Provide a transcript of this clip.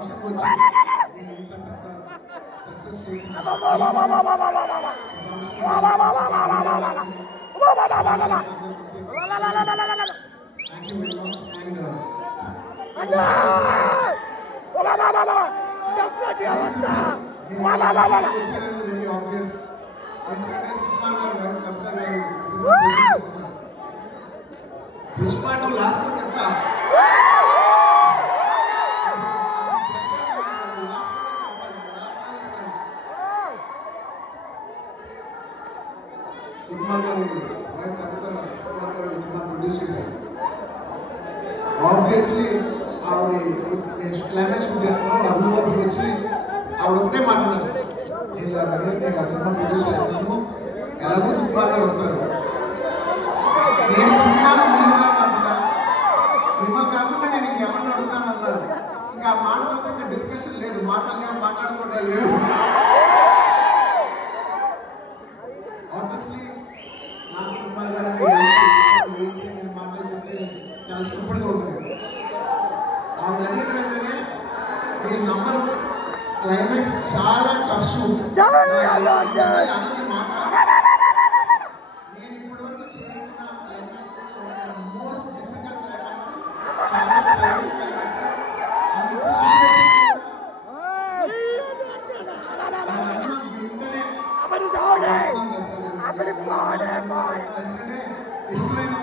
function వచ్చి నేను ఇంత పెద్ద సక్సెస్ చేసిన పుష్ప 2 లాస్ట్ చెప్తా సుకుమార్ గారు వాయిస్ తగ్గుతారు సుకుమార్ గారు ఈ సినిమా ప్రొడ్యూస్ చేశారు ఆబ్వియస్లీ ఆవిడ క్లైమాక్స్ షూట్ చేస్తున్నాం ఆ రూమ్ లోపలికి వచ్చి ఆవిడ ఒకటే మాట్లాడారు నేను ఆ సినిమా ప్రొడ్యూస్ చేస్తున్నాను ఎలాగో సుకుమార్ గారు వస్తారు నేను సుకుమార్ మిమ్మల్ని కాకుండా నేను ఇంకెవరిని అడుగుతాను అన్నారు ఇంకా ఆ మాటలతో ఇంకా డిస్కషన్ లేదు మాట్లాడుకోవడం లేదు ఆబ్వియస్లీ నాకు సుకుమార్ గారు నేను మాటలు చెప్తే చాలా స్టూపిడ్గా ఉంటుంది ఆవిడ అడిగిన వెంటనే నేను నంబరు క్లైమాక్స్ చాలా టఫ్ షూట్ అన్నది మాట నేను ఇప్పటి వరకు చేసిన క్లైమాక్స్ మోస్ట్ డిఫికల్ట్ క్లైమాక్స్ చాలా ప్రైవేట్ క్లైమాక్స్ ఇష్టమైన